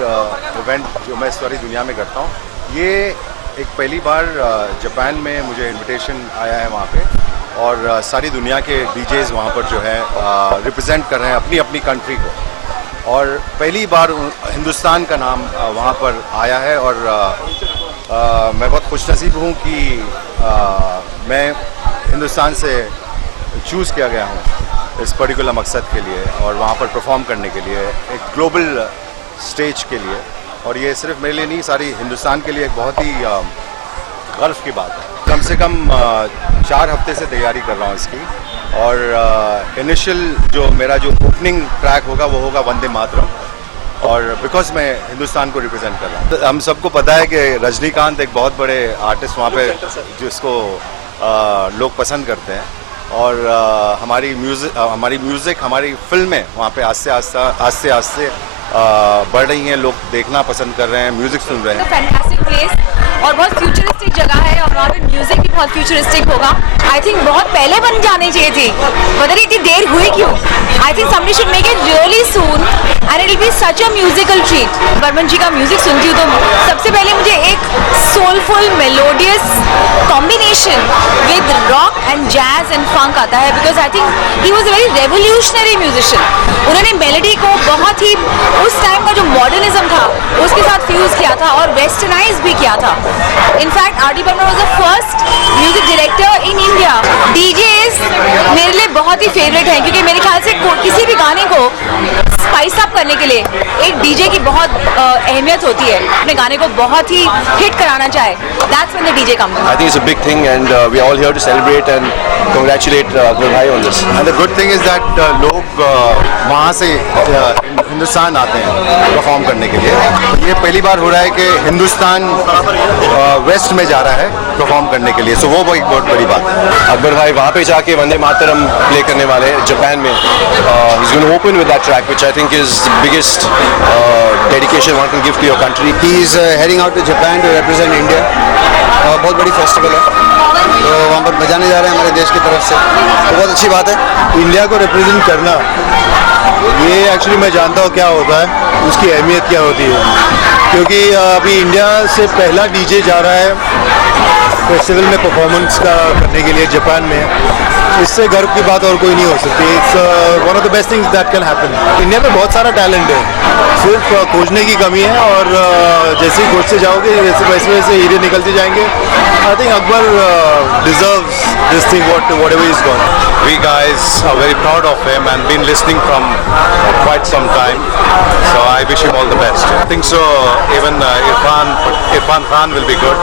Event जो मैं सारी दुनिया में करता हूँ, ये एक पहली बार जापान में मुझे इनविटेशन आया है वहाँ पे, और सारी दुनिया के डीजेज वहाँ पर जो है रिप्रेजेंट कर रहे हैं अपनी अपनी कंट्री को, और पहली बार हिंदुस्तान का नाम वहाँ पर आया है। और मैं बहुत खुशनसीब हूँ कि मैं हिंदुस्तान से चूज़ किया गया हूँ इस पर्टिकुलर मकसद के लिए, और वहाँ पर परफॉर्म करने के लिए एक ग्लोबल स्टेज के लिए। और ये सिर्फ मेरे लिए नहीं, सारी हिंदुस्तान के लिए एक बहुत ही गर्व की बात है। कम से कम 4 हफ्ते से तैयारी कर रहा हूँ इसकी, और इनिशियल जो मेरा जो ओपनिंग ट्रैक होगा वो होगा वंदे मातरम, और बिकॉज मैं हिंदुस्तान को रिप्रेजेंट कर रहा हूँ। हम सबको पता है कि रजनीकांत एक बहुत बड़े आर्टिस्ट वहाँ पे जिसको लोग पसंद करते हैं, और हमारी म्यूज़िक हमारी फिल्में वहाँ पे आस्ते आस्ते बढ़ रही हैं, लोग देखना पसंद कर रहे हैं, म्यूज़िक सुन रहे हैं। फैंटास्टिक प्लेस और बहुत फ्यूचरिस्टिक जगह है, और वहाँ पे म्यूजिक भी बहुत फ्यूचरिस्टिक होगा। आई थिंक बहुत पहले बन जानी चाहिए थी, पता नहीं इतनी देर हुई क्यों। I think somebody should make it really soon and it will be such a musical treat। Burman ji का म्यूजिक सुनती हूँ तो सबसे पहले मुझे एक soulful melodious combination with rock and jazz and funk आता है, because I think he was a very revolutionary musician. उन्होंने मेलोडी को बहुत ही उस टाइम का जो मॉडर्निज्म था उसके साथ फ्यूज किया था और वेस्टर्नाइज भी किया था। In fact R D Burman was the first music director in India. DJs मेरे लिए बहुत ही फेवरेट है, क्योंकि मेरे ख्याल से किसी भी गाने को स्पाइस अप करने के लिए एक डीजे की बहुत अहमियत होती है। अपने गाने को बहुत ही हिट कराना चाहे, that's when the DJ comes. I think it's a big thing, and we are all here to celebrate and congratulate Akbar Bhai on this. And the good thing is that लोग वहाँ से हिंदुस्तान आते हैं perform करने के लिए। ये पहली बार हो रहा है कि हिंदुस्तान वेस्ट में जा रहा है परफॉर्म करने के लिए, सो वो एक बहुत बड़ी बात है। अकबर भाई वहाँ पे जाके वंदे मातरम प्ले करने वाले हैं जापान में। He's going to open with that track, which I think is the biggest dedication one can give to your country. He is heading out to Japan to represent India. बहुत बड़ी festival है, तो वहाँ पर बजाने जा रहे हैं हमारे देश की तरफ से, तो बहुत अच्छी बात है। इंडिया को रिप्रेजेंट करना, ये एक्चुअली मैं जानता हूँ क्या होता है, उसकी अहमियत क्या होती है, क्योंकि अभी इंडिया से पहला डीजे जा रहा है फेस्टिवल में परफॉर्मेंस का करने के लिए जापान में। इससे गर्व की बात और कोई नहीं हो सकती। It's one of the best things that can happen. India में बहुत सारा टैलेंट है, सिर्फ खोजने की कमी है, और जैसे ही खोजते जाओगे वैसे वैसे हीरे निकलते जाएंगे। I think Akbar deserves this thing whatever he's got. We guys are very proud of him and been listening from quite some time, so I wish him all the best. I think so. Even Irfan Khan will be good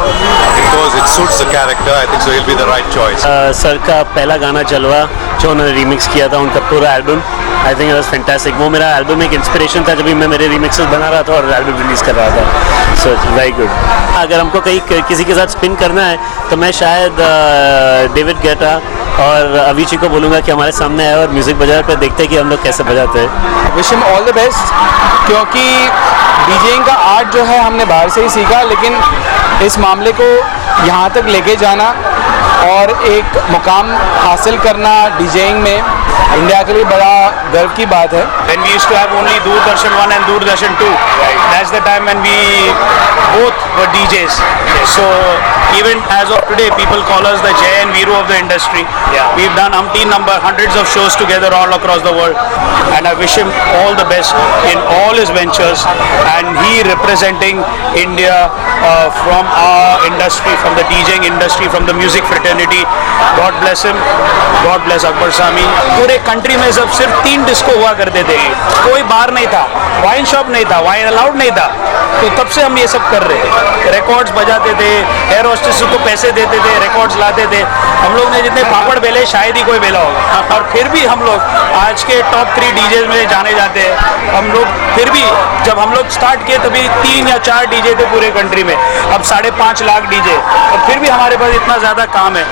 because it suits the character. I think so he'll be the right choice. Sir का पहला गाना जलवा जो उन्होंने remix किया था, उनका पूरा album, I think it was fantastic. वो मेरा एल्बम एक इंस्पिरेशन था जब भी मैं मेरे रीमिक्सेस बना रहा था और एल्बम रिलीज़ कर रहा था। So it's very good. अगर हमको कहीं किसी के साथ स्पिन करना है तो मैं शायद डेविड गेटा और अविची को बोलूँगा कि हमारे सामने आए और म्यूज़िक बजाए, पर देखते हैं कि हम लोग कैसे बजाते हैं। Wish him all the best, क्योंकि डीजेइंग का आर्ट जो है हमने बाहर से ही सीखा, लेकिन इस मामले को यहाँ तक लेके जाना और एक मुकाम हासिल करना डीजेइंग में इंडिया के लिए बड़ा गर्व की बात है। When we used to have only Doordarshan 1 and Doordarshan 2, that's the time when we both were DJs. So even as of today, people call us the Jay and Veeru of the industry. We've done hundreds of shows together all across the world, and I wish him all the best in all his ventures. And he representing India from our industry, from the DJing industry, from the music fraternity. God bless him. God bless Akbar Sami. पूरे country में जब सिर्फ 3 disco हुआ करते थे, कोई बार नहीं था, वाइन शॉप नहीं था, वाइन अलाउड नहीं था, तो तब से हम ये सब कर रहे हैं। रिकॉर्ड्स बजाते थे, एयर होस्टेस को पैसे देते थे, रिकॉर्ड्स लाते थे। हम लोग ने जितने पापड़ बेले शायद ही कोई बेला होगा, और फिर भी हम लोग आज के टॉप 3 डीजे में जाने जाते हैं। हम लोग फिर भी जब हम लोग स्टार्ट किए तभी 3 या 4 डीजे थे पूरे कंट्री में, अब 5.5 लाख डीजे, और फिर भी हमारे पास इतना ज़्यादा काम है।